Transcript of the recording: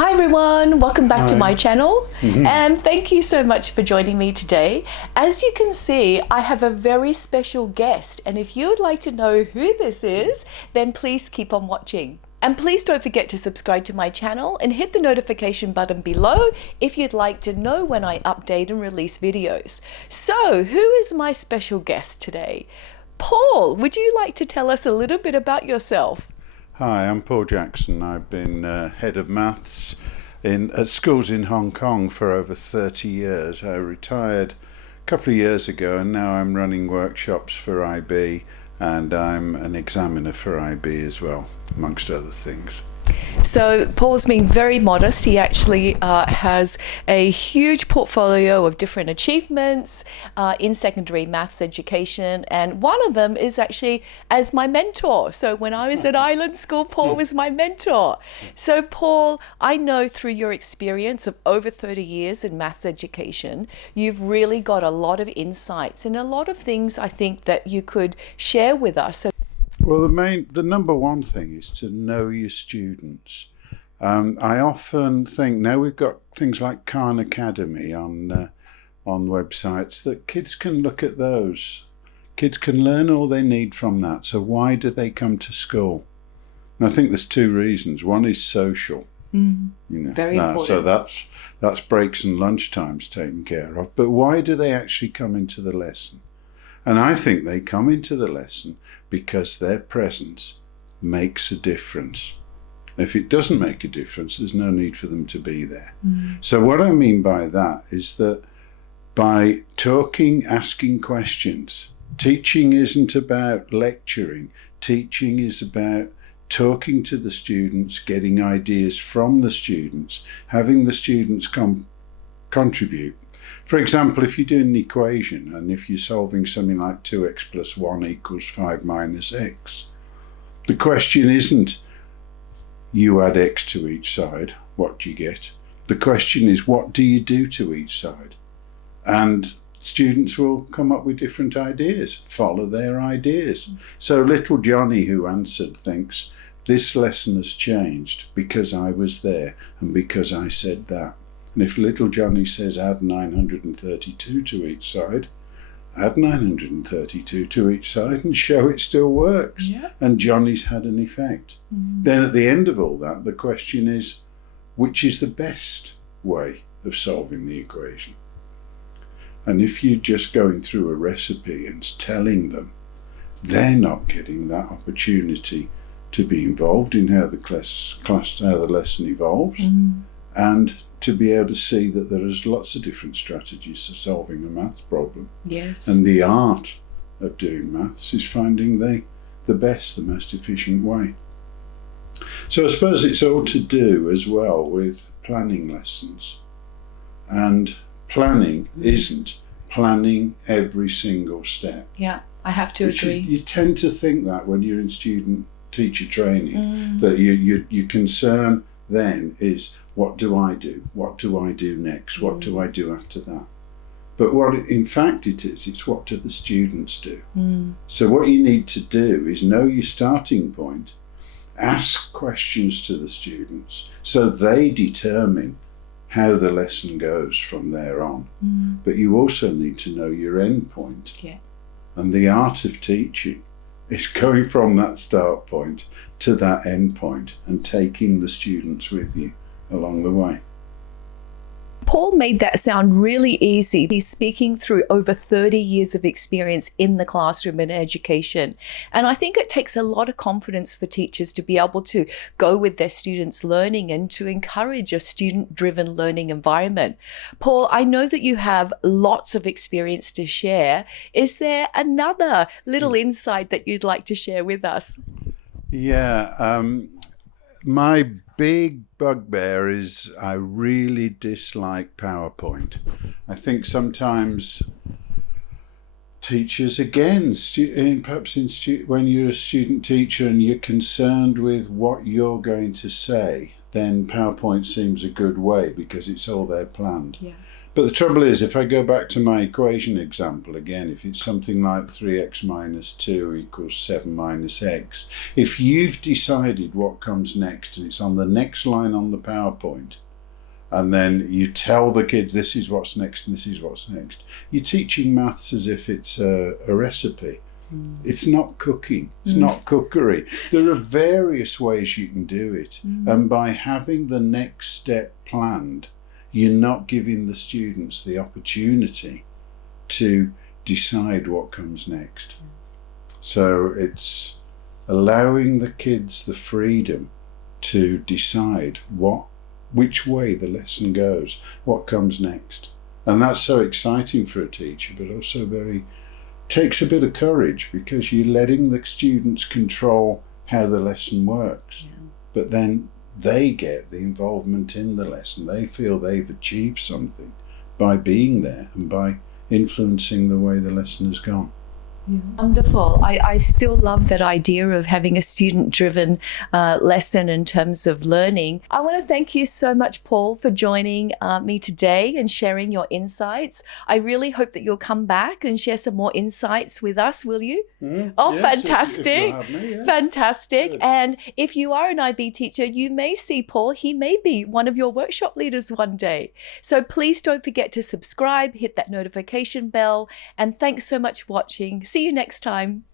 Hi everyone, welcome back to Hi. my channel and thank you so much for joining me today. As you can see, I have a very special guest, and if you would like to know who this is, then please keep on watching. And please don't forget to subscribe to my channel and hit the notification button below if you'd like to know when I update and release videos. So, who is my special guest today? Paul, would you like to tell us a little bit about yourself? Hi, I'm Paul Jackson. I've been head of maths at schools in Hong Kong for over 30 years. I retired a couple of years ago and now I'm running workshops for IB, and I'm an examiner for IB as well, amongst other things. So Paul's being very modest. He actually has a huge portfolio of different achievements in secondary maths education, and one of them is actually as my mentor. So when I was at Island School, Paul was my mentor. So Paul, I know through your experience of over 30 years in maths education, you've really got a lot of insights and a lot of things I think that you could share with us. So Well, the number one thing is to know your students. I often think now we've got things like Khan Academy on websites that kids can look at those. Kids can learn all they need from that. So why do they come to school? And I think there's two reasons. One is social. Very important. So that's breaks and lunch times taken care of. But why do they actually come into the lesson? And I think they come into the lesson because their presence makes a difference. If it doesn't make a difference, there's no need for them to be there. So what I mean by that is that by talking, asking questions, teaching isn't about lecturing. Teaching is about talking to the students, getting ideas from the students, having the students contribute. For example, if you're doing an equation and if you're solving something like 2x plus 1 equals 5 minus x, the question isn't you add x to each side, what do you get? The question is, what do you do to each side? And students will come up with different ideas, follow their ideas. So little Johnny who answered thinks, this lesson has changed because I was there and because I said that. And if little Johnny says add 932 to each side, add 932 to each side and show it still works. Yeah. And Johnny's had an effect. Then at the end of all that, the question is, which is the best way of solving the equation? And if you're just going through a recipe and telling them, they're not getting that opportunity to be involved in how the lesson evolves, and to be able to see that there is lots of different strategies of solving a maths problem. yes. And the art of doing maths is finding the best, the most efficient way. So I suppose it's all to do as well with planning lessons. And planning isn't planning every single step. Yeah, I have to agree. You tend to think that when you're in student-teacher training, that your concern then is, what do I do? What do I do next? What do I do after that? But what in fact it is, it's what do the students do? So what you need to do is know your starting point, ask questions to the students so they determine how the lesson goes from there on. But you also need to know your end point. Yeah. And the art of teaching is going from that start point to that end point and taking the students with you along the way. Paul made that sound really easy. He's speaking through over 30 years of experience in the classroom and education. And I think it takes a lot of confidence for teachers to be able to go with their students' learning and to encourage a student-driven learning environment. Paul, I know that you have lots of experience to share. Is there another little insight that you'd like to share with us? Yeah, my big bugbear is I really dislike PowerPoint. I think sometimes teachers, again, when you're a student teacher and you're concerned with what you're going to say, then PowerPoint seems a good way because it's all there planned. Yeah. But the trouble is, if I go back to my equation example again, if it's something like 3x minus 2 equals 7 minus x, if you've decided what comes next and it's on the next line on the PowerPoint, and then you tell the kids this is what's next and this is what's next, you're teaching maths as if it's a recipe. It's not cooking. It's not cookery. There are various ways you can do it. And by having the next step planned, you're not giving the students the opportunity to decide what comes next. So it's allowing the kids the freedom to decide which way the lesson goes, what comes next. And that's so exciting for a teacher, but also takes a bit of courage, because you're letting the students control how the lesson works. But then they get the involvement in the lesson. They feel they've achieved something by being there and by influencing the way the lesson has gone. Wonderful. I still love that idea of having a student-driven lesson in terms of learning. I want to thank you so much, Paul, for joining me today and sharing your insights. I really hope that you'll come back and share some more insights with us, will you? Oh, yes, fantastic. If you have me, yeah. Fantastic. Good. And if you are an IB teacher, you may see Paul. He may be one of your workshop leaders one day. So please don't forget to subscribe, hit that notification bell, and thanks so much for watching. See you next time.